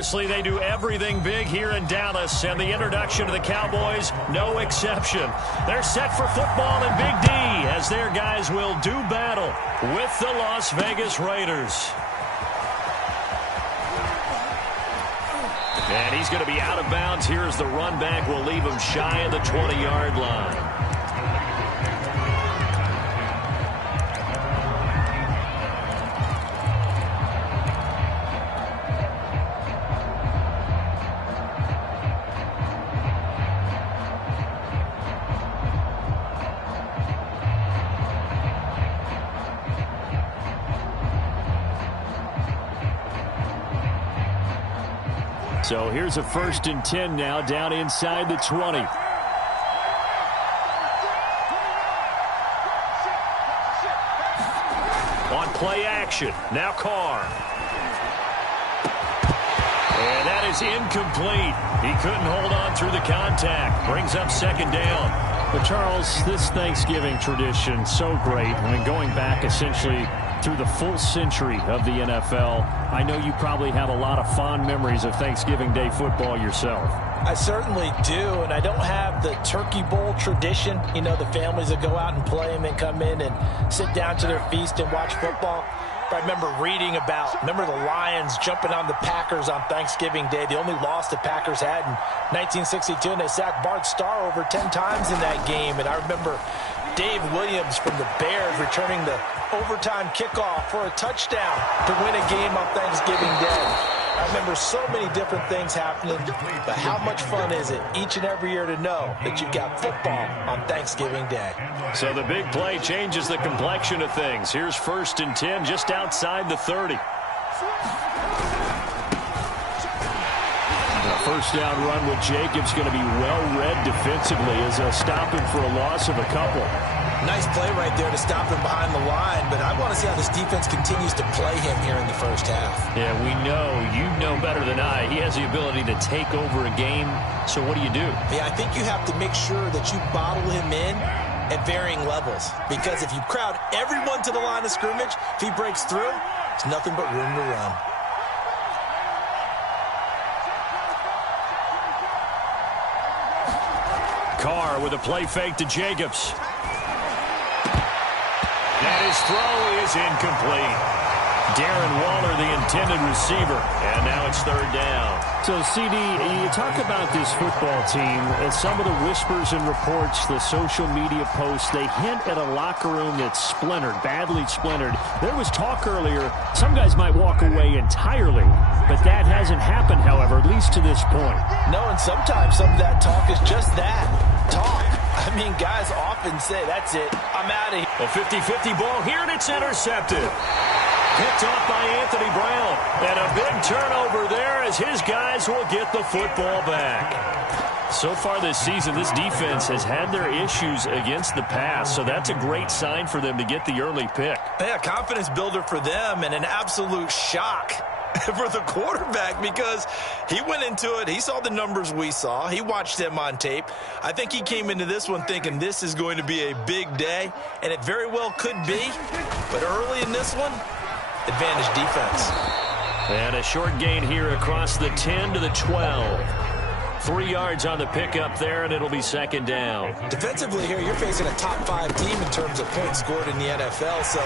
Obviously, they do everything big here in Dallas, and the introduction to the Cowboys, no exception. They're set for football in Big D as their guys will do battle with the Las Vegas Raiders. And he's going to be out of bounds here as the run back will leave him shy of the 20-yard line. So here's a 1st and 10 now down inside the 20. On play action. Now Carr. And that is incomplete. He couldn't hold on through the contact. Brings up 2nd down. But Charles, this Thanksgiving tradition, so great. I mean, going back essentially through the full century of the NFL, I know you probably have a lot of fond memories of Thanksgiving Day football yourself. I certainly do, and I don't have the Turkey Bowl tradition. You know, the families that go out and play and then come in and sit down to their feast and watch football. But I remember reading remember the Lions jumping on the Packers on Thanksgiving Day. The only loss the Packers had in 1962, and they sacked Bart Starr over 10 times in that game. And I remember Dave Williams from the Bears returning the overtime kickoff for a touchdown to win a game on Thanksgiving Day. I remember so many different things happening, but how much fun is it each and every year to know that you've got football on Thanksgiving Day? So the big play changes the complexion of things. Here's 1st and 10 just outside the 30. The 1st down run with Jacobs going to be well read defensively as they'll stop him for a loss of a couple. Nice play right there to stop him behind the line, but I want to see how this defense continues to play him here in the 1st half. Yeah, you know better than I. He has the ability to take over a game, so what do you do? Yeah, I think you have to make sure that you bottle him in at varying levels, because if you crowd everyone to the line of scrimmage, if he breaks through, it's nothing but room to run. Carr with a play fake to Jacobs. And his throw is incomplete. Darren Waller, the intended receiver. And now it's 3rd down. So, CD, you talk about this football team, and some of the whispers and reports, the social media posts, they hint at a locker room that's splintered, badly splintered. There was talk earlier, some guys might walk away entirely, but that hasn't happened, however, at least to this point. No, and sometimes some of that talk is just that, talk. I mean, guys often say, that's it, I'm out of here. A 50-50 ball here, and it's intercepted. Picked off by Anthony Brown. And a big turnover there as his guys will get the football back. So far this season, this defense has had their issues against the pass, so that's a great sign for them to get the early pick. Yeah, confidence builder for them and an absolute shock for the quarterback because he went into it. He saw the numbers we saw. He watched them on tape. I think he came into this one thinking this is going to be a big day, and it very well could be. But early in this one, advantage defense. And a short gain here across the 10 to the 12. 3 yards on the pickup there, and it'll be 2nd down. Defensively here, you're facing a top 5 team in terms of points scored in the NFL. So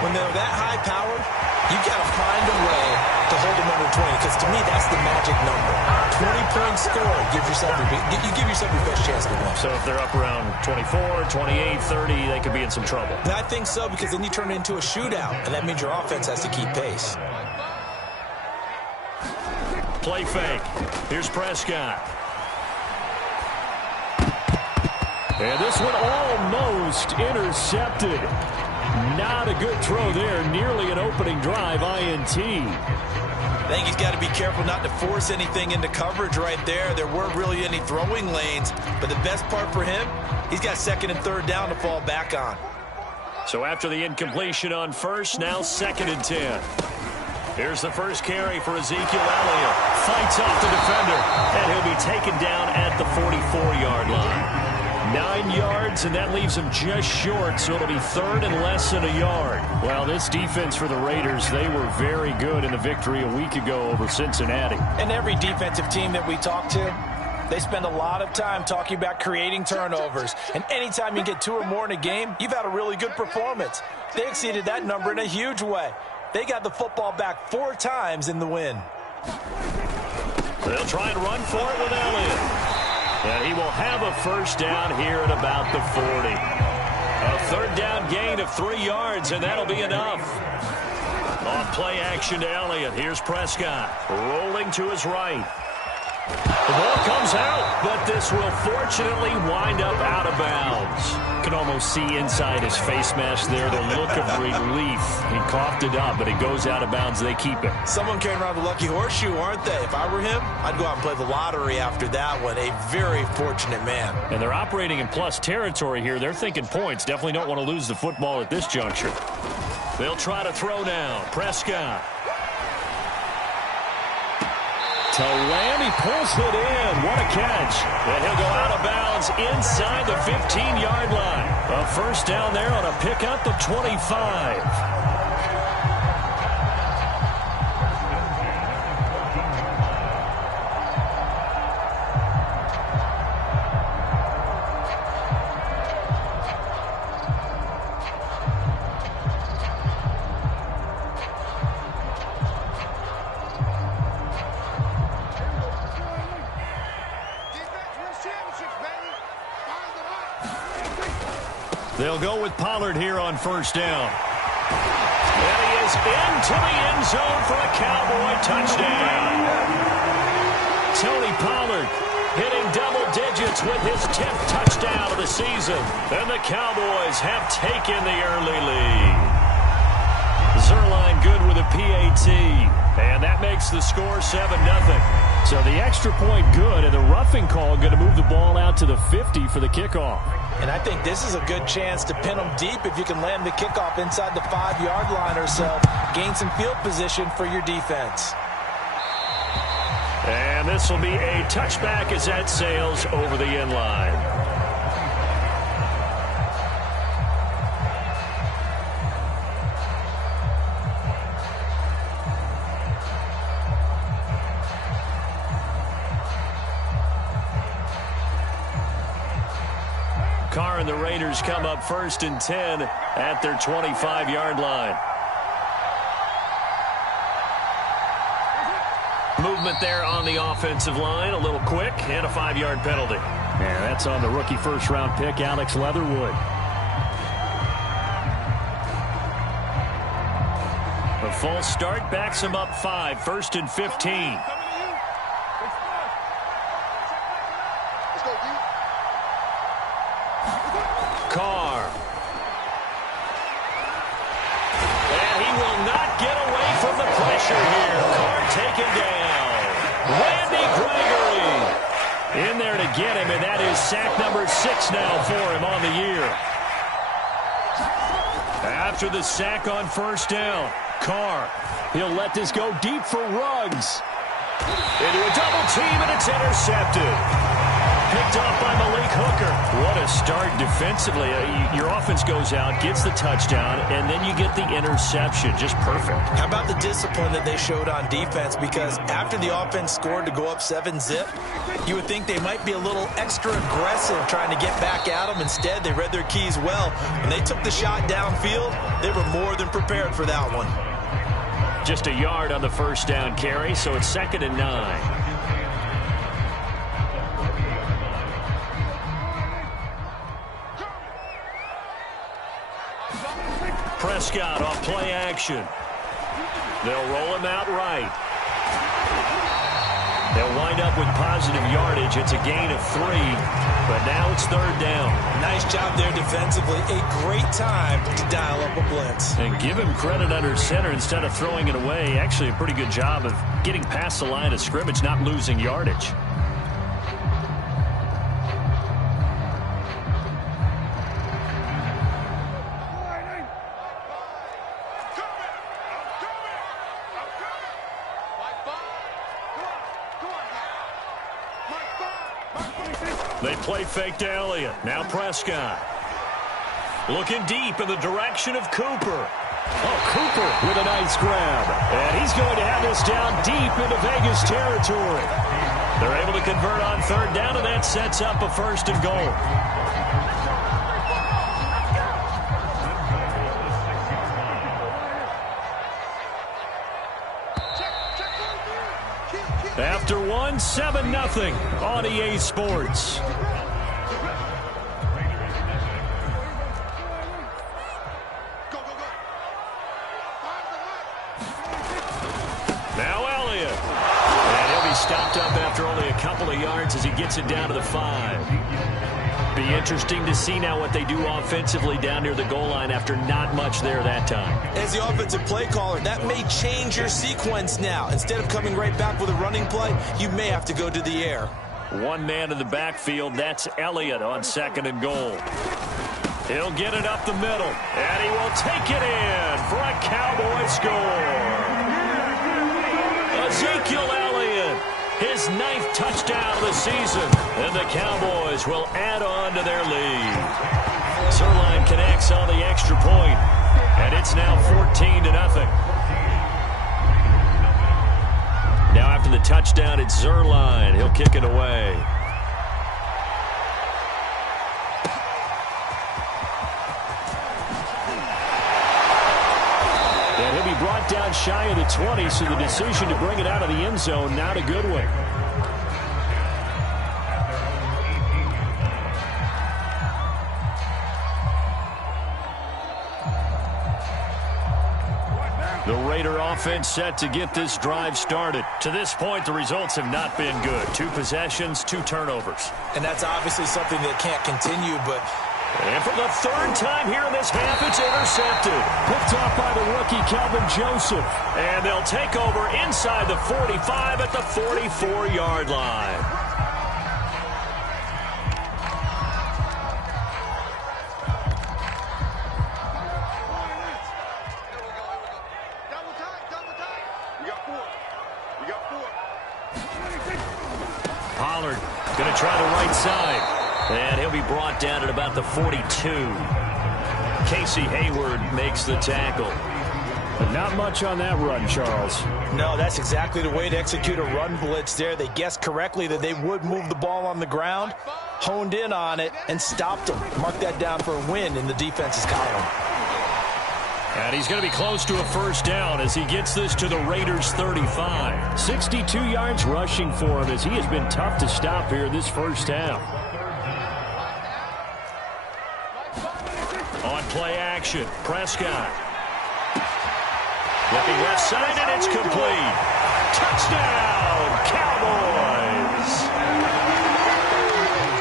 when they're that high powered, you got to find a way to hold them under 20, because to me, that's the magic number. 20-point score, you give yourself your best chance to win. So if they're up around 24, 28, 30, they could be in some trouble. And I think so, because then you turn it into a shootout, and that means your offense has to keep pace. Play fake. Here's Prescott. And this one almost intercepted. Not a good throw there. Nearly an opening drive INT. I think he's got to be careful not to force anything into coverage right there. There weren't really any throwing lanes. But the best part for him, he's got 2nd and 3rd down to fall back on. So after the incompletion on 1st, now 2nd and 10. Here's the first carry for Ezekiel Elliott. Fights off the defender, and he'll be taken down at the 44-yard line. 9 yards, and that leaves him just short, so it'll be third and less than a yard. Well, this defense for the Raiders, they were very good in the victory a week ago over Cincinnati. And every defensive team that we talk to, they spend a lot of time talking about creating turnovers. And anytime you get 2 or more in a game, you've had a really good performance. They exceeded that number in a huge way. They got the football back 4 times in the win. They'll try and run for it with Elliott. And he will have a first down here at about the 40. A third down gain of 3 yards, and that'll be enough. Off play action to Elliott. Here's Prescott rolling to his right. The ball comes out, but this will fortunately wind up out of bounds. You can almost see inside his face mask there the look of relief. He coughed it up, but it goes out of bounds. They keep it. Someone came around the lucky horseshoe, aren't they? If I were him, I'd go out and play the lottery after that one. A very fortunate man. And they're operating in plus territory here. They're thinking points. Definitely don't want to lose the football at this juncture. They'll try to throw now. Prescott. To Lamb, he pulls it in. What a catch. And he'll go out of bounds inside the 15-yard line. A first down there on a pickup of 25. They'll go with Pollard here on first down. And he is into the end zone for a Cowboy touchdown. Tony Pollard hitting double digits with his 10th touchdown of the season. And the Cowboys have taken the early lead. Zerline good with a PAT. And that makes the score 7-0. So the extra point good, and the roughing call going to move the ball out to the 50 for the kickoff. And I think this is a good chance to pin them deep if you can land the kickoff inside the 5-yard line or so. Gain some field position for your defense. And this will be a touchback as that sails over the end line. Carr and the Raiders come up 1st and 10 at their 25-yard line. Movement there on the offensive line, a little quick, and a 5-yard penalty. And that's on the rookie first-round pick, Alex Leatherwood. A false start backs him up 5, 1st and 15. Carr. And he will not get away from the pressure here. Carr taken down. Randy Gregory in there to get him, and that is sack number 6 now for him on the year. After the sack on first down, Carr, he'll let this go deep for Ruggs. Into a double team, and it's intercepted. Picked off by Malik Hooker. What a start defensively. Your offense goes out, gets the touchdown, and then you get the interception. Just perfect. How about the discipline that they showed on defense? Because after the offense scored to go up 7-zip, you would think they might be a little extra aggressive trying to get back at them. Instead, they read their keys well. When they took the shot downfield, they were more than prepared for that one. Just a yard on the first down carry, so it's 2nd and 9. Prescott off play action. They'll roll him out right. They'll wind up with positive yardage. It's a gain of 3, but now it's 3rd down. Nice job there defensively. A great time to dial up a blitz. And give him credit under center instead of throwing it away. Actually, a pretty good job of getting past the line of scrimmage, not losing yardage. They play fake to Elliott. Now Prescott. Looking deep in the direction of Cooper. Oh, Cooper with a nice grab. And he's going to have this down deep into Vegas territory. They're able to convert on third down, and that sets up a 1st and goal. After one, 7-0 on EA Sports. Now Elliott. And he'll be stopped up after only a couple of yards as he gets it down to the 5. Be interesting to see now what they do offensively down near the goal line after not much there that time. As the offensive play caller, that may change your sequence now. Instead of coming right back with a running play, you may have to go to the air. One man in the backfield, that's Elliott on 2nd and goal. He'll get it up the middle, and he will take it in for a Cowboy score. Ezekiel Elliott, his 9th touchdown of the season, and the Cowboys will add on to their lead. Zerline connects on the extra point, and it's now 14-0. Now after the touchdown, it's Zerline. He'll kick it away. And he'll be brought down shy of the 20, so the decision to bring it out of the end zone, not a good one. The Raider offense set to get this drive started. To this point, the results have not been good. 2 possessions, 2 turnovers. And that's obviously something that can't continue, but... And for the 3rd time here in this half, it's intercepted. Picked off by the rookie, Kelvin Joseph. And they'll take over inside the 45 at the 44-yard line. Pollard going to try the right side. And he'll be brought down at about the 42. Casey Hayward makes the tackle. But not much on that run, Charles. No, that's exactly the way to execute a run blitz there. They guessed correctly that they would move the ball on the ground, honed in on it, and stopped them. Mark that down for a win in the defense's column. And he's going to be close to a 1st down as he gets this to the Raiders' 35. 62 yards rushing for him as he has been tough to stop here this 1st half. On play action, Prescott. Looking left side, and it's complete. Touchdown, Cowboys!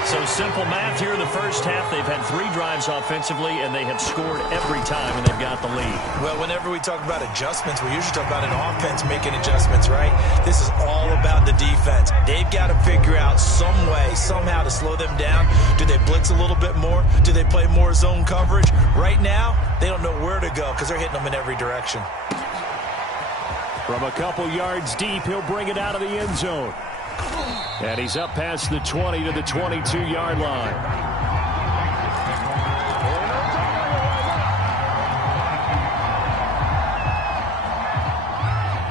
So simple math here in the 1st half. They've had 3 drives offensively, and they have scored every time, and they've got the lead. Well, whenever we talk about adjustments, we usually talk about an offense making adjustments, right? This is all about the defense. They've got to figure out some way, somehow to slow them down. Do they blitz a little bit more? Do they play more zone coverage? Right now, they don't know where to go because they're hitting them in every direction. From a couple yards deep, he'll bring it out of the end zone. And he's up past the 20 to the 22-yard line.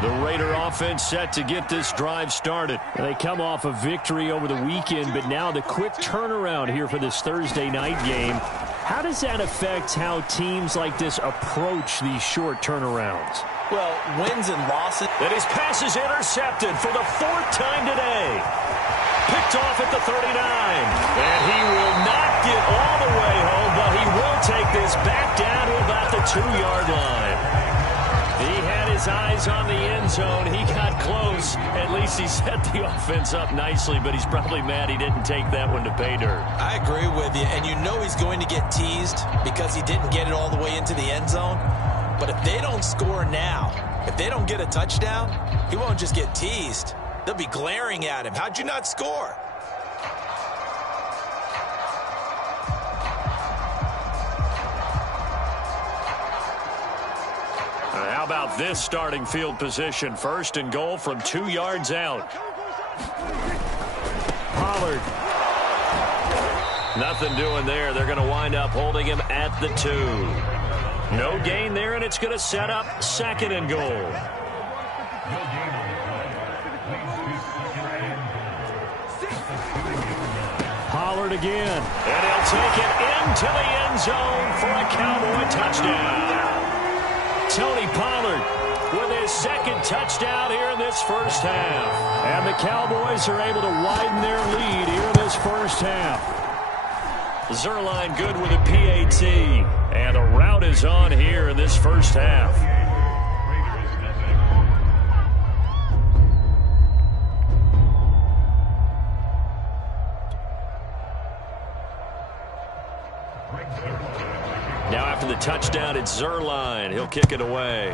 The Raider offense set to get this drive started. They come off a victory over the weekend, but now the quick turnaround here for this Thursday night game. How does that affect how teams like this approach these short turnarounds? Well, wins and losses. And his pass is intercepted for the 4th time today. Picked off at the 39. And he will not get all the way home, but he will take this back down to about the 2-yard line. He had his eyes on the end zone. He got close. At least he set the offense up nicely, but he's probably mad he didn't take that one to pay dirt. I agree with you, and you know he's going to get teased because he didn't get it all the way into the end zone. But if they don't score now, if they don't get a touchdown, he won't just get teased. They'll be glaring at him. How'd you not score? How about this starting field position? 1st and goal from 2 yards out. Pollard. Nothing doing there. They're going to wind up holding him at the 2. No gain there, and it's going to set up 2nd and goal. Pollard again. And he'll take it into the end zone for a Cowboy touchdown. Tony Pollard with his 2nd touchdown here in this first half. And the Cowboys are able to widen their lead here in this first half. Zerline good with a PAT. And a rout is on here in this first half. Now after the touchdown, it's Zerline. He'll kick it away.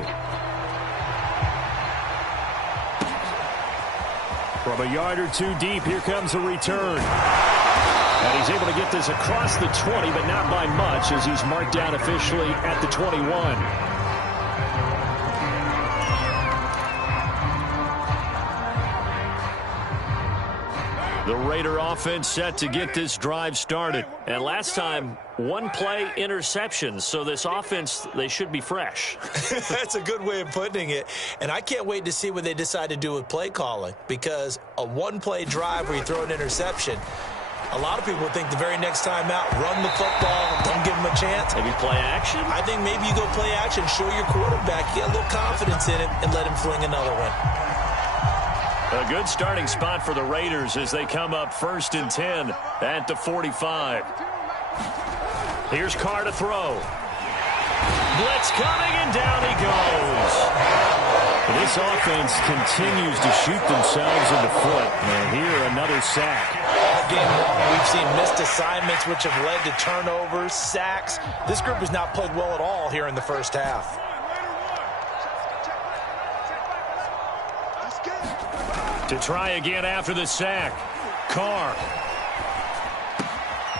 From a yard or 2 deep, here comes a return. And he's able to get this across the 20, but not by much, as he's marked down officially at the 21. The Raider offense set to get this drive started. And last time, 1-play interception. So this offense, they should be fresh. That's a good way of putting it. And I can't wait to see what they decide to do with play calling, because a 1-play drive where you throw an interception, a lot of people would think the very next time out, run the football, don't give them a chance. Maybe play action? I think maybe you go play action, show your quarterback, get a little confidence in it, and let him fling another one. A good starting spot for the Raiders as they come up 1st and 10 at the 45. Here's Carr to throw. Blitz coming, and down he goes. This offense continues to shoot themselves in the foot. And here, another sack. All game long, we've seen missed assignments, which have led to turnovers, sacks. This group has not played well at all here in the first half. To try again after the sack. Carr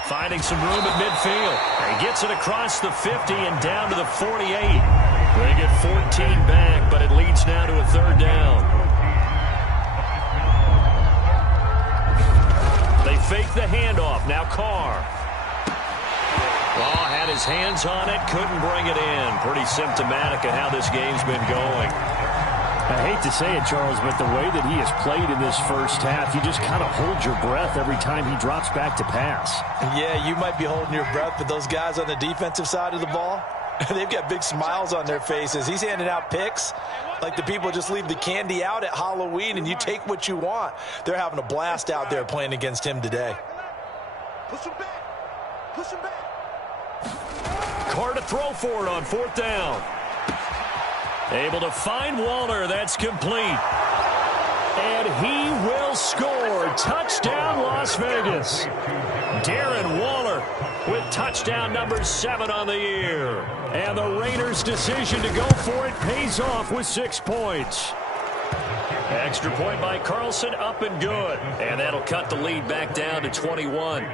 finding some room at midfield. He gets it across the 50 and down to the 48. They get 14 back, but it leads now to a 3rd down. They fake the handoff. Now Carr. Oh, had his hands on it, couldn't bring it in. Pretty symptomatic of how this game's been going. I hate to say it, Charles, but the way that he has played in this first half, you just kind of hold your breath every time he drops back to pass. Yeah, you might be holding your breath, but those guys on the defensive side of the ball, they've got big smiles on their faces. He's handing out picks like the people just leave the candy out at Halloween and you take what you want. They're having a blast out there playing against him today. Push him back. Push him back. Carr to throw for it on 4th down. Able to find Waller. That's complete. And he will score. Touchdown, Las Vegas. Darren Waller with touchdown number 7 on the year. And the Raiders' decision to go for it pays off with 6 points. Extra point by Carlson, up and good. And that'll cut the lead back down to 21.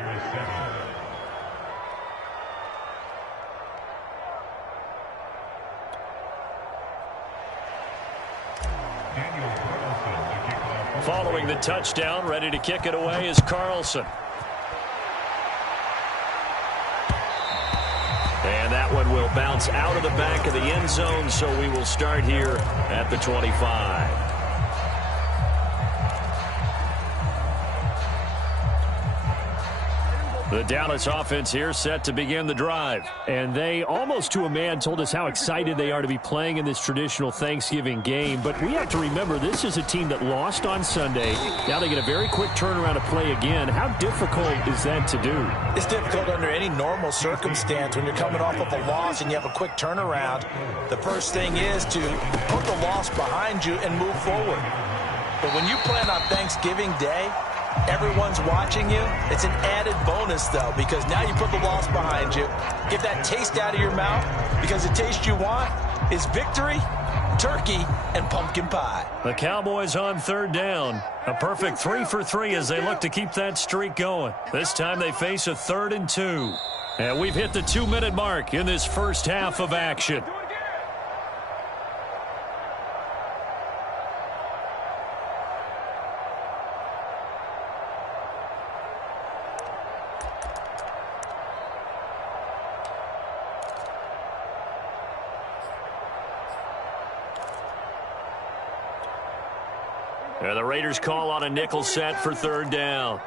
Following the touchdown, ready to kick it away is Carlson. And that one will bounce out of the back of the end zone, so we will start here at the 25. The Dallas offense here set to begin the drive. And they, almost to a man, told us how excited they are to be playing in this traditional Thanksgiving game. But we have to remember, this is a team that lost on Sunday. Now they get a very quick turnaround to play again. How difficult is that to do? It's difficult under any normal circumstance when you're coming off of a loss and you have a quick turnaround. The first thing is to put the loss behind you and move forward. But when you plan on Thanksgiving Day, everyone's watching you. It's an added bonus, though, because now you put the loss behind you. Get that taste out of your mouth, because the taste you want is victory, turkey, and pumpkin pie. The Cowboys on 3rd down. A perfect 3 for 3 as they look to keep that streak going. This time they face a 3rd and 2. And we've hit the 2-minute mark in this first half of action. And the Raiders call on a nickel set for third down.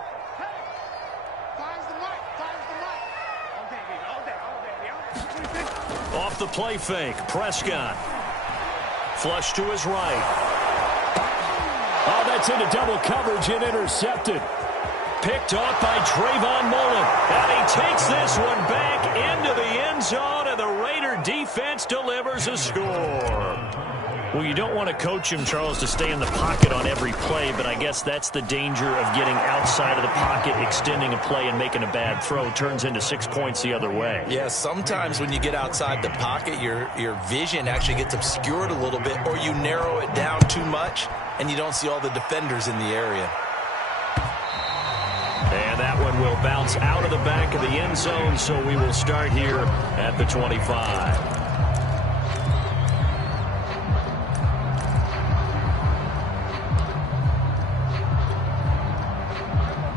Off the play fake, Prescott. Flush to his right. Oh, that's into double coverage and intercepted. Picked off by Trayvon Mullen. And he takes this one back into the end zone, and the Raider defense delivers a score. Well, you don't want to coach him, Charles, to stay in the pocket on every play, but I guess that's the danger of getting outside of the pocket, extending a play, and making a bad throw. Turns into 6 points the other way. Yeah, sometimes when you get outside the pocket, your vision actually gets obscured a little bit, or you narrow it down too much, and you don't see all the defenders in the area. And that one will bounce out of the back of the end zone, so we will start here at the 25.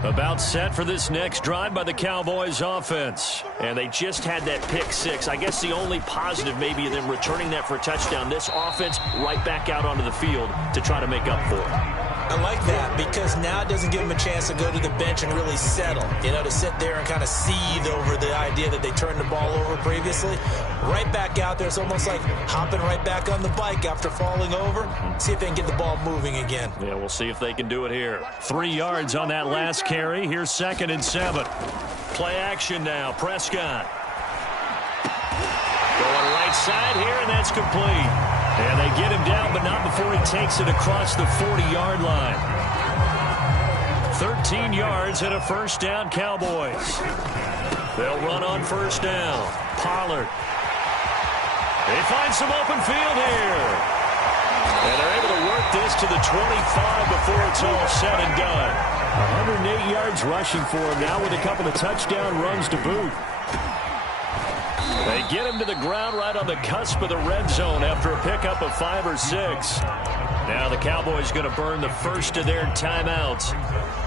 About set for this next drive by the Cowboys offense. And they just had that pick six. I guess the only positive maybe of them returning that for a touchdown. This offense right back out onto the field to try to make up for it. I like that because now it doesn't give them a chance to go to the bench and really settle. You know, to sit there and kind of seethe over the idea that they turned the ball over previously. Right back out there. It's almost like hopping right back on the bike after falling over. See if they can get the ball moving again. Yeah, we'll see if they can do it here. 3 yards on that last carry. Here's 2nd and 7. Play action now. Prescott. Going right side here, and that's complete. And they get him down, but not before he takes it across the 40-yard line. 13 yards and a first down, Cowboys. They'll run on first down. Pollard. They find some open field here. And they're able to work this to the 25 before it's all said and done. 108 yards rushing for him now with a couple of touchdown runs to boot. They get him to the ground right on the cusp of the red zone after a pickup of 5 or 6. Now the Cowboys going to burn the first of their timeouts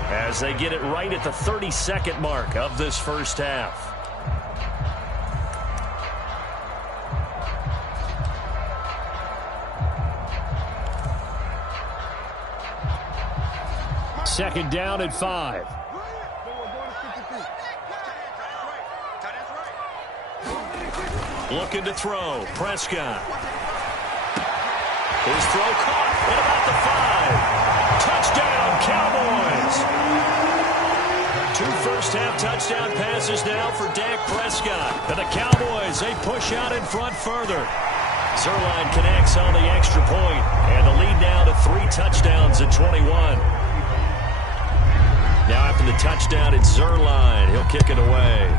as they get it right at the 32nd mark of this first half. Second down at 5. Looking to throw. Prescott. His throw caught at about the 5. Touchdown, Cowboys. 2 first-half touchdown passes now for Dak Prescott. And the Cowboys, they push out in front further. Zuerlein connects on the extra point, and the lead now to 3 touchdowns at 21. Now after the touchdown, it's Zuerlein. He'll kick it away.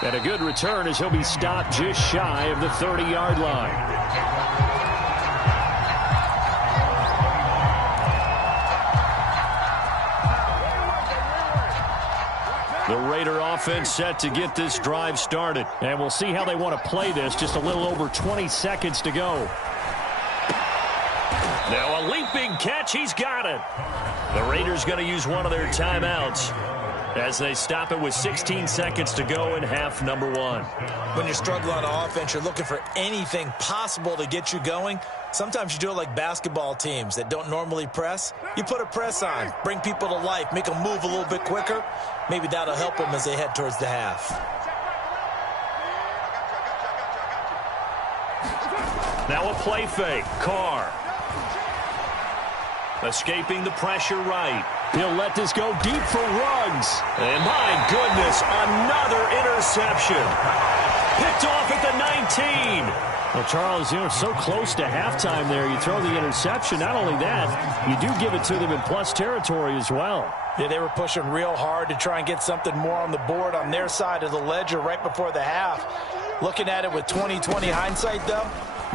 And a good return as he'll be stopped just shy of the 30-yard line. The Raider offense set to get this drive started. And we'll see how they want to play this. Just a little over 20 seconds to go. Now a leaping catch. He's got it. The Raiders going to use one of their timeouts as they stop it with 16 seconds to go in half number 1. When you struggle on offense, you're looking for anything possible to get you going. Sometimes you do it like basketball teams that don't normally press. You put a press on, bring people to life, make them move a little bit quicker. Maybe that'll help them as they head towards the half. Now a play fake. Carr. Escaping the pressure right. He'll let this go deep for Ruggs. And my goodness, another interception. Picked off at the 19. Well, Charles, you know, so close to halftime there. You throw the interception. Not only that, you do give it to them in plus territory as well. Yeah, they were pushing real hard to try and get something more on the board on their side of the ledger right before the half. Looking at it with 20/20 hindsight, though,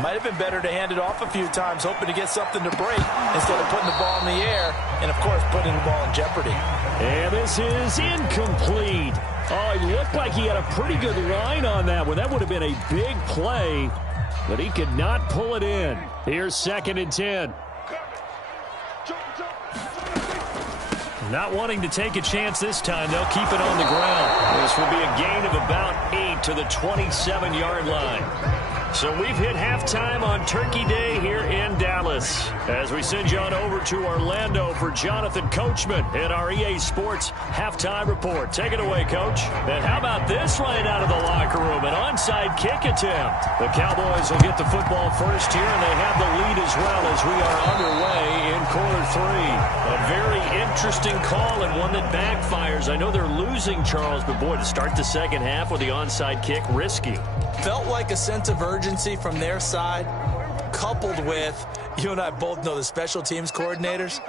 might have been better to hand it off a few times, hoping to get something to break instead of putting the ball in the air and, of course, putting the ball in jeopardy. And this is incomplete. Oh, it looked like he had a pretty good line on that one. That would have been a big play, but he could not pull it in. Here's 2nd and 10. Not wanting to take a chance this time, they'll keep it on the ground. This will be a gain of about 8 to the 27-yard line. So we've hit halftime on Turkey Day here in Dallas. As we send you on over to Orlando for Jonathan Coachman in our EA Sports Halftime Report. Take it away, Coach. And how about this right out of the locker room? An onside kick attempt. The Cowboys will get the football first here, and they have the lead as well as we are underway in quarter 3. A very interesting call and one that backfires. I know they're losing, Charles, but boy, to start the second half with the onside kick, risky. Felt like a sense of urgency from their side, coupled with, you and I both know the special teams coordinators,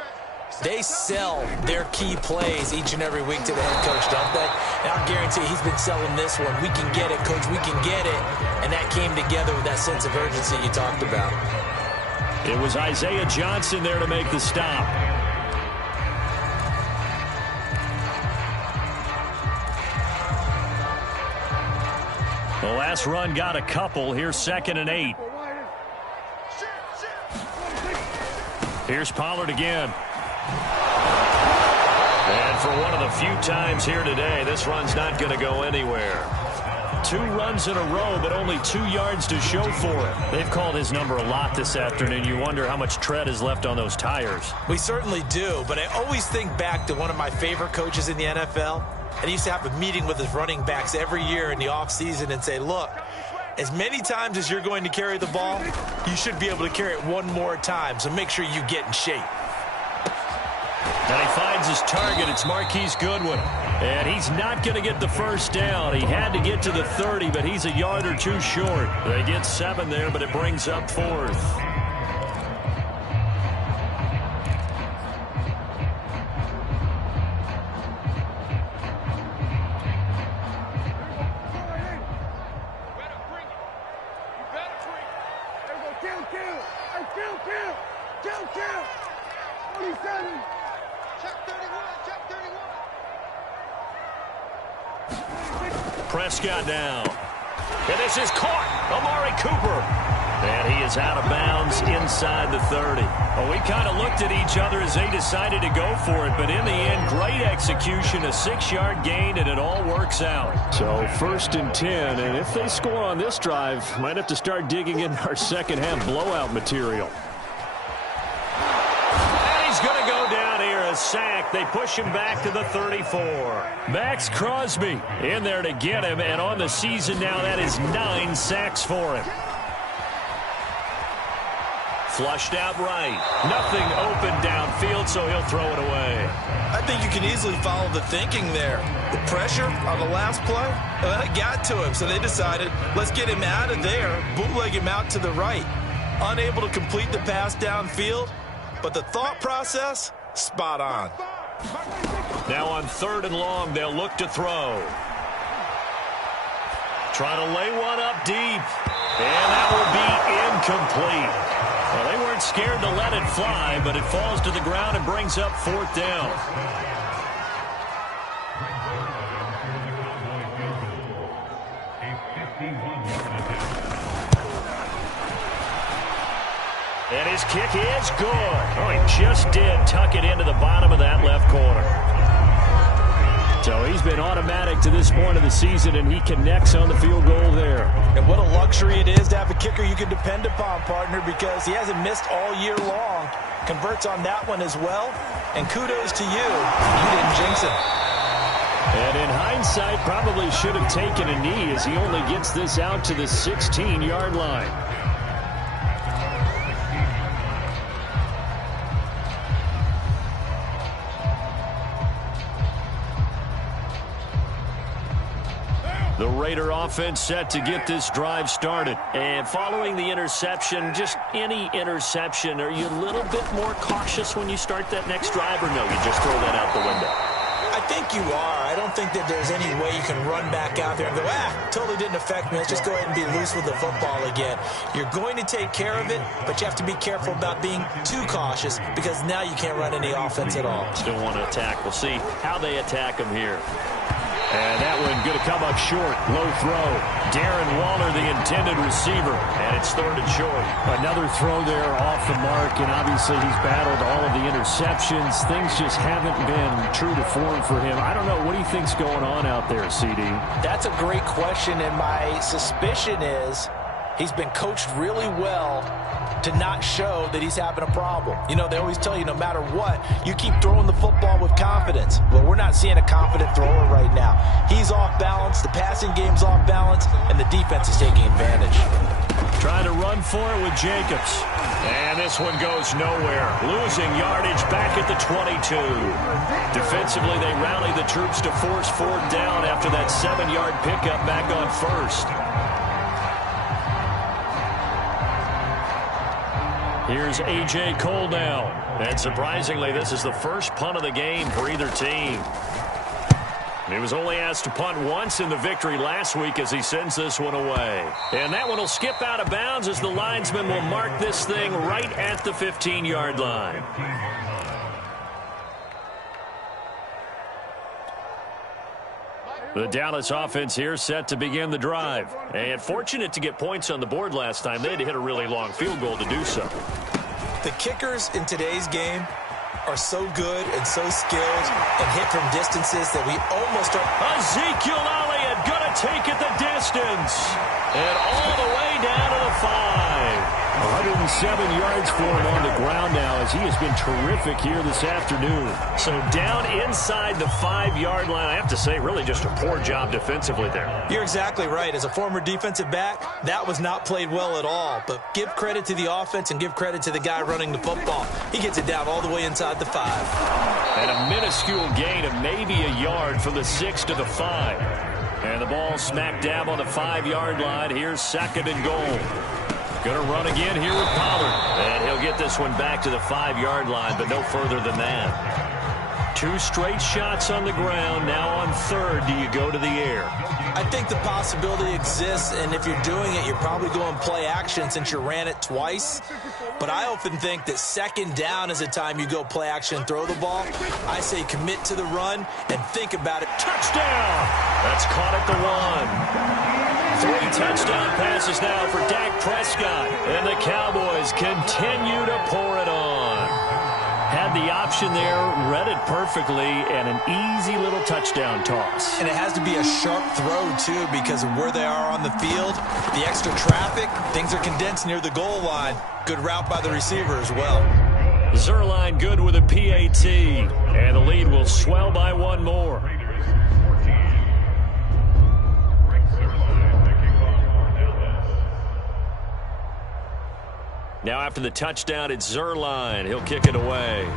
they sell their key plays each and every week to the head coach, don't they? And I'll guarantee he's been selling this one. We can get it, coach, we can get it. And that came together with that sense of urgency you talked about. It was Isaiah Johnson there to make the stop. The last run got a couple. Here's 2nd and 8. Here's Pollard again. And for one of the few times here today, this run's not going to go anywhere. 2 runs in a row, but only 2 yards to show for it. They've called his number a lot this afternoon. You wonder how much tread is left on those tires. We certainly do, but I always think back to one of my favorite coaches in the NFL. And he used to have a meeting with his running backs every year in the offseason and say, look, as many times as you're going to carry the ball, you should be able to carry it one more time, so make sure you get in shape. And he finds his target. It's Marquise Goodwin. And he's not going to get the first down. He had to get to the 30, but he's a yard or 2 short. They get 7 there, but it brings up 4th. Prescott now. And this is caught. Amari Cooper. And he is out of bounds inside the 30. Well, we kind of looked at each other as they decided to go for it. But in the end, great execution, a 6-yard gain, and it all works out. So 1st and 10. And if they score on this drive, might have to start digging in our second half blowout material. Sack. They push him back to the 34. Max Crosby in there to get him, and on the season now, that is 9 sacks for him. Flushed out right. Nothing open downfield, so he'll throw it away. I think you can easily follow the thinking there. The pressure on the last play, it got to him, so they decided, let's get him out of there, bootleg him out to the right. Unable to complete the pass downfield, but the thought process, spot on. Now on 3rd and long, they'll look to throw. Trying to lay one up deep. And that will be incomplete. Well, they weren't scared to let it fly, but it falls to the ground and brings up 4th down. And his kick is good. Oh, he just did tuck it into the bottom of that left corner. So he's been automatic to this point of the season, and he connects on the field goal there. And what a luxury it is to have a kicker you can depend upon, partner, because he hasn't missed all year long. Converts on that one as well. And kudos to you. You didn't jinx him. And in hindsight, probably should have taken a knee as he only gets this out to the 16-yard line. The Raider offense set to get this drive started. And following the interception, just any interception, are you a little bit more cautious when you start that next drive, or no, you just throw that out the window? I think you are. I don't think that there's any way you can run back out there and go, totally didn't affect me. Let's just go ahead and be loose with the football again. You're going to take care of it, but you have to be careful about being too cautious because now you can't run any offense at all. Still want to attack. We'll see how they attack them here. And that one going to come up short. Low throw. Darren Waller, the intended receiver. And it's 3rd and short. Another throw there off the mark, and obviously he's battled all of the interceptions. Things just haven't been true to form for him. I don't know. What do you think's going on out there, CD? That's a great question, and my suspicion is he's been coached really well to not show that he's having a problem. You know, they always tell you no matter what, you keep throwing the football with confidence. Well, we're not seeing a confident thrower right now. He's off balance, the passing game's off balance, and the defense is taking advantage. Trying to run for it with Jacobs. And this one goes nowhere. Losing yardage back at the 22. Defensively, they rally the troops to force 4th down after that 7-yard pickup back on 1st. Here's A.J. Cole now. And surprisingly, this is the first punt of the game for either team. He was only asked to punt once in the victory last week as he sends this one away. And that one will skip out of bounds as the linesman will mark this thing right at the 15-yard line. The Dallas offense here set to begin the drive. And fortunate to get points on the board last time. They had to hit a really long field goal to do so. The kickers in today's game are so good and so skilled and hit from distances that we almost are. Ezekiel Elliott gonna take it the distance. And all the way down to the 5. 107 yards for him on the ground now as he has been terrific here this afternoon. So down inside the 5-yard line. I have to say, really just a poor job defensively there. You're exactly right. As a former defensive back, that was not played well at all. But give credit to the offense and give credit to the guy running the football. He gets it down all the way inside the 5. And a minuscule gain of maybe a yard from the 6 to the 5. And the ball smack dab on the 5-yard line. Here's 2nd and goal. Going to run again here with Pollard. And he'll get this one back to the 5-yard line, but no further than that. 2 straight shots on the ground. Now on 3rd, do you go to the air? I think the possibility exists, and if you're doing it, you're probably going play action since you ran it twice. But I often think that 2nd down is the time you go play action and throw the ball. I say commit to the run and think about it. Touchdown! That's caught at the 1. 3 touchdown passes now for Dak Prescott. And the Cowboys continue to pour it on. Had the option there, read it perfectly, and an easy little touchdown toss. And it has to be a sharp throw, too, because of where they are on the field. The extra traffic, things are condensed near the goal line. Good route by the receiver as well. Zerline good with a PAT. And the lead will swell by 1 more. Now after the touchdown, it's Zerline. He'll kick it away.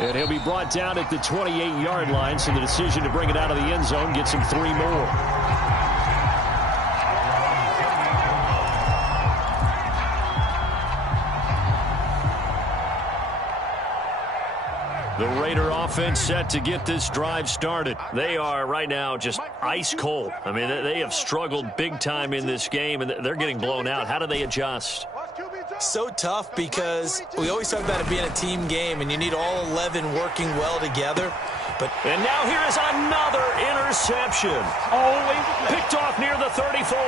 And he'll be brought down at the 28-yard line, so the decision to bring it out of the end zone gets him 3 more. The Raider offense set to get this drive started. They are right now just ice cold. I mean, they have struggled big time in this game, and they're getting blown out. How do they adjust? So tough because we always talk about it being a team game, and you need all 11 working well together. And now here is another interception. Picked off near the 34.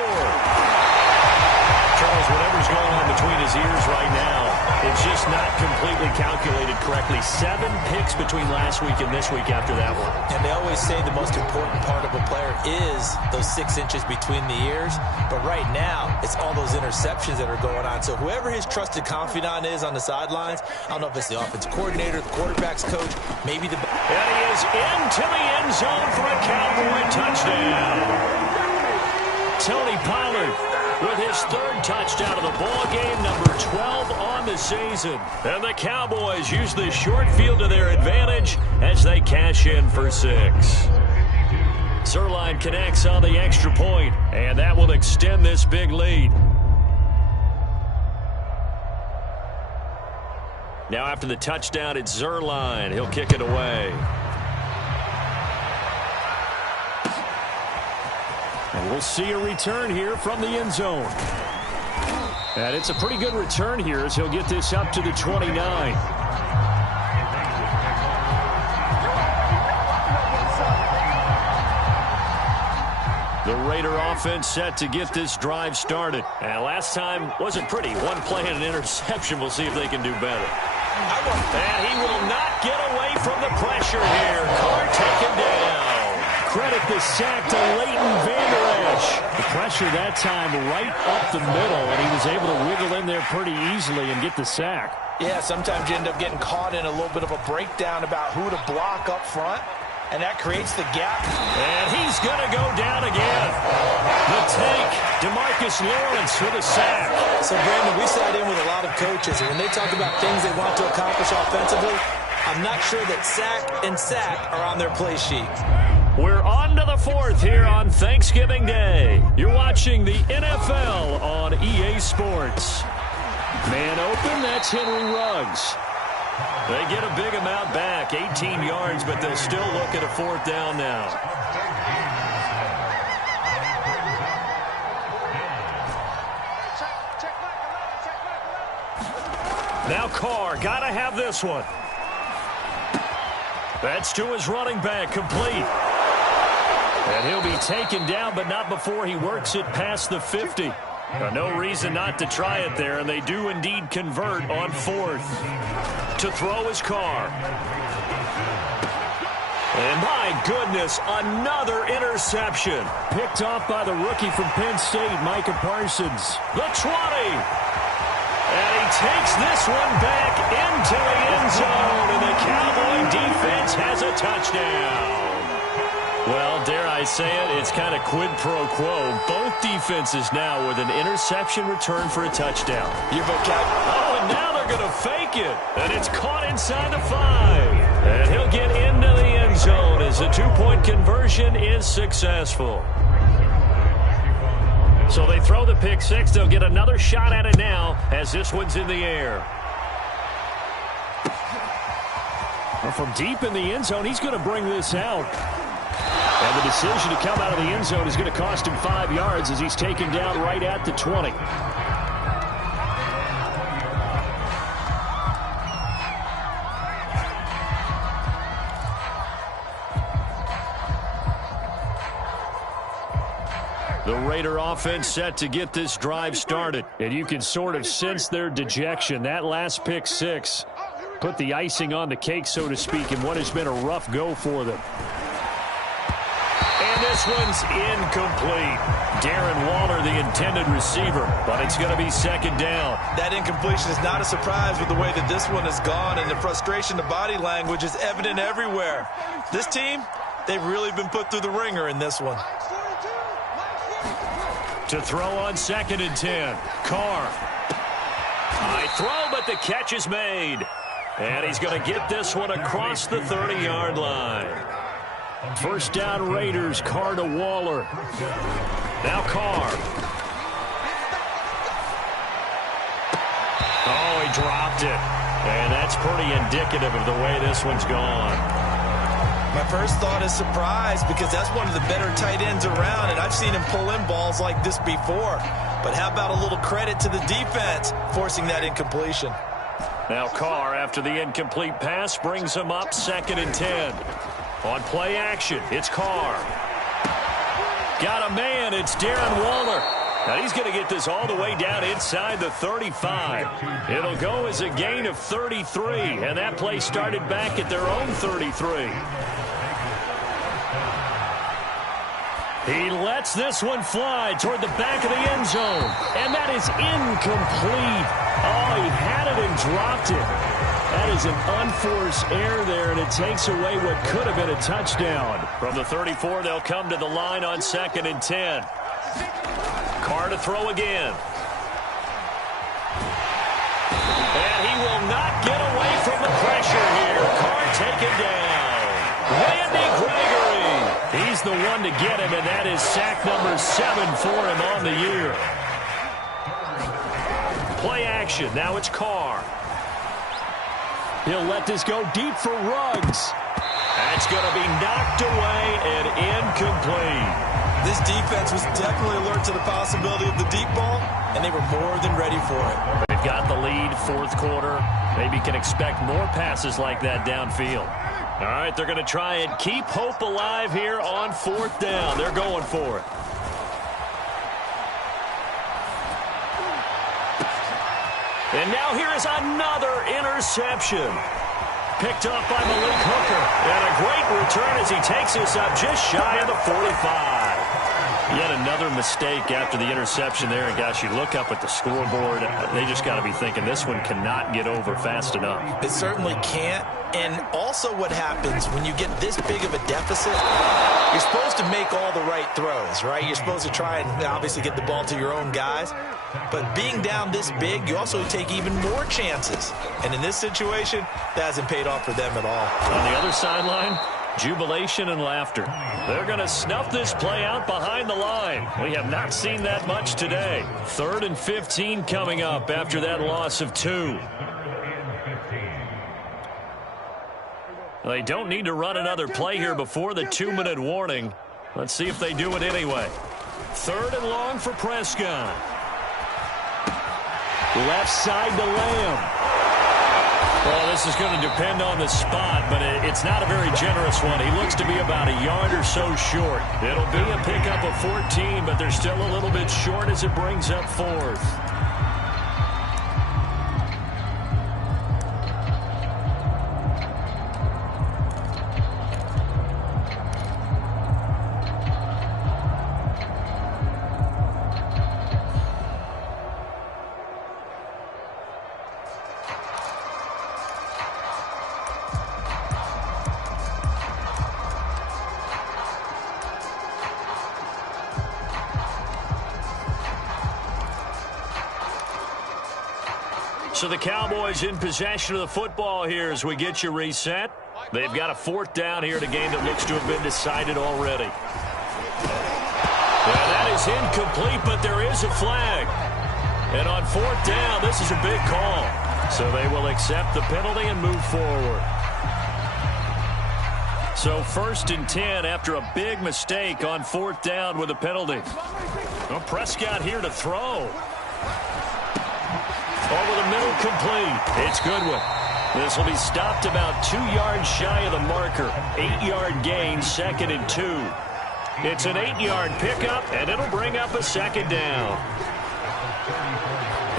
Charles, whatever's going on between his ears right now, it's just not completely calculated correctly. 7 picks between last week and this week after that one. And they always say the most important part of a player is those 6 inches between the ears. But right now, it's all those interceptions that are going on. So whoever his trusted confidant is on the sidelines, I don't know if it's the offensive coordinator, the quarterback's coach, maybe the... And he is into the end zone for a Cowboy touchdown. Tony Pollard with his 3rd touchdown of the ball game, number 12 on the season. And the Cowboys use this short field to their advantage as they cash in for 6. Zerline connects on the extra point, and that will extend this big lead. Now after the touchdown, it's Zerline. He'll kick it away. And we'll see a return here from the end zone. And it's a pretty good return here as he'll get this up to the 29. The Raider offense set to get this drive started. And last time wasn't pretty. One play and an interception. We'll see if they can do better. And he will not get away from the pressure here. Carr taken down. Credit the sack to Leighton Vander Esch. The pressure that time right up the middle, and he was able to wiggle in there pretty easily and get the sack. Yeah, sometimes you end up getting caught in a little bit of a breakdown about who to block up front, and that creates the gap. And he's going to go down again. The take, DeMarcus Lawrence with a sack. So, Brandon, we sat in with a lot of coaches, and when they talk about things they want to accomplish offensively, I'm not sure that sack and sack are on their play sheet. We're on to the fourth here on Thanksgiving Day. You're watching the NFL on EA Sports. Man open, that's Henry Ruggs. They get a big amount back, 18 yards, but they'll still look at a fourth down now. Now Carr, got to have this one. That's to his running back, complete. And he'll be taken down, but not before he works it past the 50. No reason not to try it there, and they do indeed convert on fourth. To throw his Carr. And my goodness, another interception. Picked off by the rookie from Penn State, Micah Parsons. The 20. And he takes this one back into the end zone, and the Cowboy defense has a touchdown. Well, dare I say it, it's kind of quid pro quo. Both defenses now with an interception return for a touchdown. Your vocabulary. Oh, and now they're going to fake it. And it's caught inside the 5. And he'll get into the end zone as the two-point conversion is successful. So they throw the pick six. They'll get another shot at it now as this one's in the air. Well, from deep in the end zone, he's going to bring this out. And the decision to come out of the end zone is going to cost him 5 yards as he's taken down right at the 20. The Raider offense set to get this drive started. And you can sort of sense their dejection. That last pick six put the icing on the cake, so to speak, in what has been a rough go for them. And this one's incomplete. Darren Waller, the intended receiver, but it's going to be second down. That incompletion is not a surprise with the way that this one has gone, and the frustration, the body language is evident everywhere. This team, they've really been put through the ringer in this one. To throw on second and 10. Carr. High throw, but the catch is made. And he's going to get this one across the 30-yard line. First down Raiders, Carr to Waller. Now Carr. Oh, he dropped it. And that's pretty indicative of the way this one's gone. My first thought is surprise because that's one of the better tight ends around, and I've seen him pull in balls like this before. But how about a little credit to the defense forcing that incompletion? Now Carr, after the incomplete pass, brings him up second and 10. On play action, it's Carr. Got a man, it's Darren Waller. Now he's going to get this all the way down inside the 35. It'll go as a gain of 33, and that play started back at their own 33. He lets this one fly toward the back of the end zone, and that is incomplete. Oh, he had it and dropped it. That is an unforced error there, and it takes away what could have been a touchdown. From the 34, they'll come to the line on second and 10. Carr to throw again. And he will not get away from the pressure here. Carr taken down. Randy Gregory. He's the one to get him, and that is sack number 7 for him on the year. Play action. Now it's Carr. He'll let this go deep for Ruggs. That's going to be knocked away and incomplete. This defense was definitely alert to the possibility of the deep ball, and they were more than ready for it. They've got the lead, fourth quarter. Maybe can expect more passes like that downfield. All right, they're going to try and keep hope alive here on fourth down. They're going for it. And now here is another interception. Picked up by Malik Hooker. And a great return as he takes us up just shy of the 45. Yet another mistake after the interception there. And, gosh, you look up at the scoreboard. They just got to be thinking this one cannot get over fast enough. It certainly can't. And also what happens when you get this big of a deficit, you're supposed to make all the right throws, right? You're supposed to try and obviously get the ball to your own guys. But being down this big, you also take even more chances. And in this situation, that hasn't paid off for them at all. On the other sideline, jubilation and laughter. They're going to snuff this play out behind the line. We have not seen that much today. 3rd and 15 coming up after that loss of 2. They don't need to run another play here before the 2-minute warning. Let's see if they do it anyway. 3rd and long for Prescott. Left side to Lamb. Well, this is going to depend on the spot, but it's not a very generous one. He looks to be about a yard or so short. It'll be a pickup of 14, but they're still a little bit short as it brings up 4th. So the Cowboys in possession of the football here as we get you reset. They've got a 4th down here in a game that looks to have been decided already. And that is incomplete, but there is a flag. And on 4th down, this is a big call. So they will accept the penalty and move forward. So 1st and 10 after a big mistake on 4th down with a penalty. Well, Prescott here to throw. Over the middle, complete. It's Goodwin. This will be stopped about 2 yards shy of the marker. 8-yard gain, 2nd and 2. It's an 8-yard pickup, and it'll bring up a 2nd down.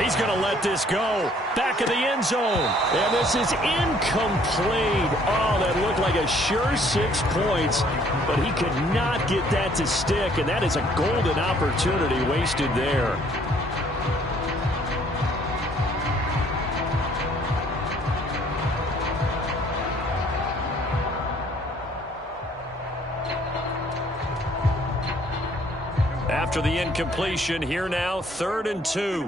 He's going to let this go. Back of the end zone. And this is incomplete. Oh, that looked like a sure 6 points, but he could not get that to stick, and that is a golden opportunity wasted there. After the incompletion, here now, 3rd and 2.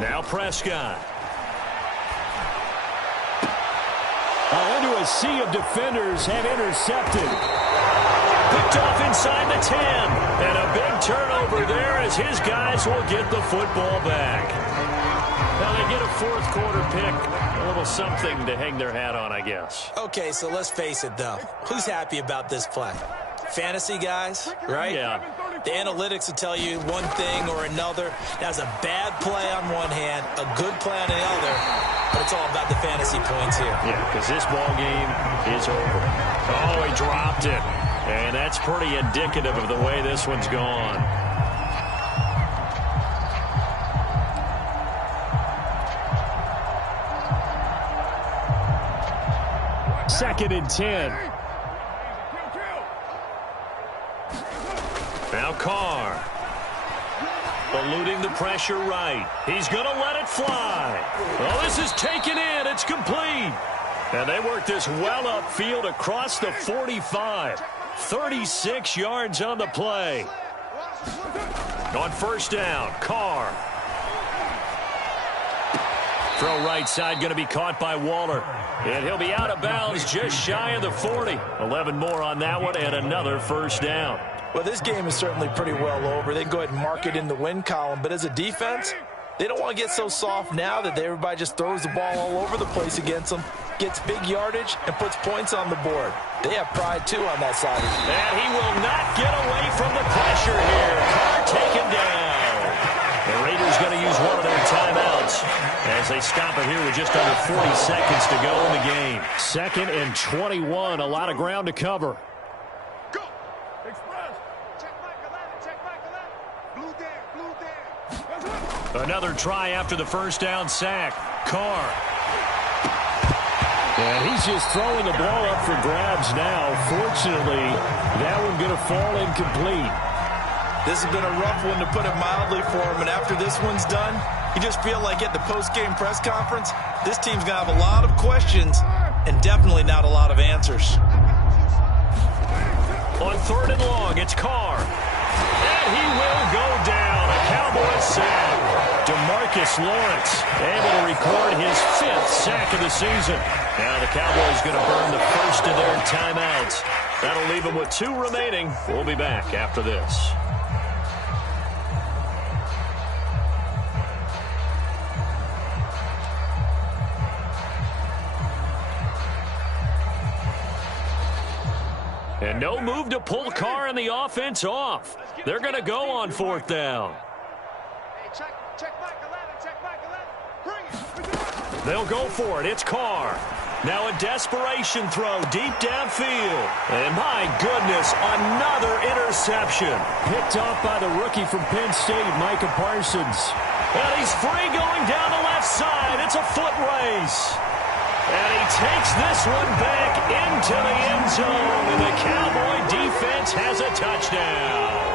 Now Prescott. Into a sea of defenders have intercepted. Picked off inside the 10. And a big turnover there as his guys will get the football back. Now they get a 4th quarter pick. A little something to hang their hat on, I guess. Okay, so let's face it, though. Who's happy about this play? Fantasy guys, right? Yeah. The analytics will tell you one thing or another. That's a bad play on one hand, a good play on the other, but it's all about the fantasy points here. Yeah, because this ball game is over. Oh, he dropped it. And that's pretty indicative of the way this one's gone. Second and 10. Now Carr. Eluding the pressure right. He's going to let it fly. Oh, this is taken in. It's complete. And they work this well upfield across the 45. 36 yards on the play. On 1st down, Carr. Throw right side going to be caught by Waller. And he'll be out of bounds just shy of the 40. 11 more on that one and another 1st down. Well, this game is certainly pretty well over. They can go ahead and mark it in the win column. But as a defense, they don't want to get so soft now that everybody just throws the ball all over the place against them. gets big yardage, and puts points on the board. They have pride, too, on that side. And he will not get away from the pressure here. Carr taken down. The Raiders going to use one of their timeouts as they stop it here with just under 40 seconds to go in the game. 2nd and 21, a lot of ground to cover. Go. Express. Check back 11. Check back 11. Blue down. Blue down. Another try after the first down sack. Carr. And he's just throwing the ball up for grabs now. Fortunately, that one going to fall incomplete. This has been a rough one, to put it mildly, for him. And after this one's done, you just feel like at the post-game press conference, this team's going to have a lot of questions and definitely not a lot of answers. On 3rd and long, it's Carr. And he will go down. A Cowboys sack. DeMarcus Lawrence able to record his 5th sack of the season. Now the Cowboys going to burn the first of their timeouts. That'll leave them with 2 remaining. We'll be back after this. And no move to pull Carr and the offense off. They're going to go on 4th down. Hey, check back 11. Check back 11. Bring it. They'll go for it. It's Carr. Now a desperation throw deep downfield. And my goodness, another interception. Picked off by the rookie from Penn State, Micah Parsons. And he's free going down the left side. It's a foot race. And he takes this one back into the end zone. And the Cowboy defense has a touchdown.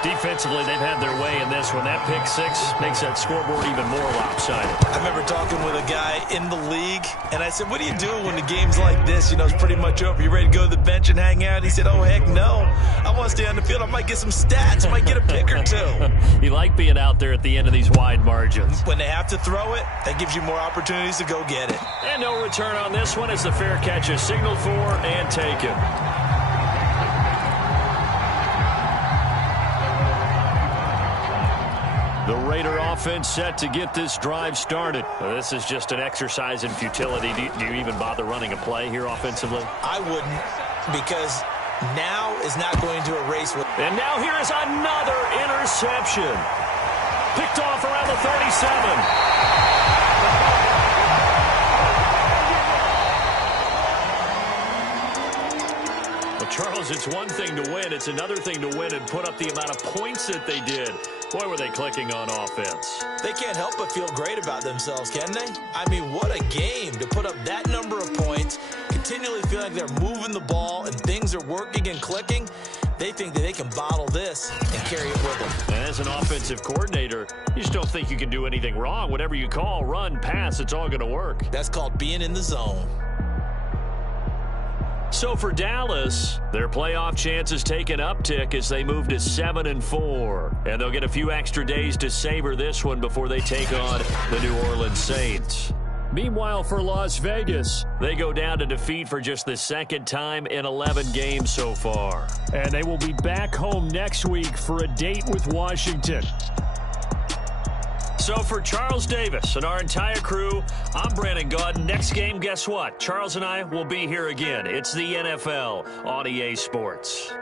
Defensively, they've had their way in this one. That pick 6 makes that scoreboard even more lopsided. I remember talking with a guy in the league, and I said, what do you do when the game's like this? You know, it's pretty much over. You ready to go to the bench and hang out? He said, oh, heck no. I want to stay on the field. I might get some stats. I might get a pick or 2. You like being out there at the end of these wide margins. When they have to throw it, that gives you more opportunities to go get it. And no return on this one as the fair catch is signaled for and taken. The Raider offense set to get this drive started. This is just an exercise in futility. Do you even bother running a play here offensively? I wouldn't, because now is not going to erase what. And now here is another interception. Picked off around the 37. Charles, it's one thing to win. It's another thing to win and put up the amount of points that they did. Boy, were they clicking on offense. They can't help but feel great about themselves, can they? I mean, what a game to put up that number of points, continually feel like they're moving the ball and things are working and clicking. They think that they can bottle this and carry it with them. And as an offensive coordinator, you just don't think you can do anything wrong. Whatever you call, run, pass, it's all going to work. That's called being in the zone. So for Dallas, their playoff chances take an uptick as they move to 7-4. And they'll get a few extra days to savor this one before they take on the New Orleans Saints. Meanwhile, for Las Vegas, they go down to defeat for just the 2nd time in 11 games so far. And they will be back home next week for a date with Washington. So for Charles Davis and our entire crew, I'm Brandon Gaudin. Next game, guess what? Charles and I will be here again. It's the NFL on EA Sports.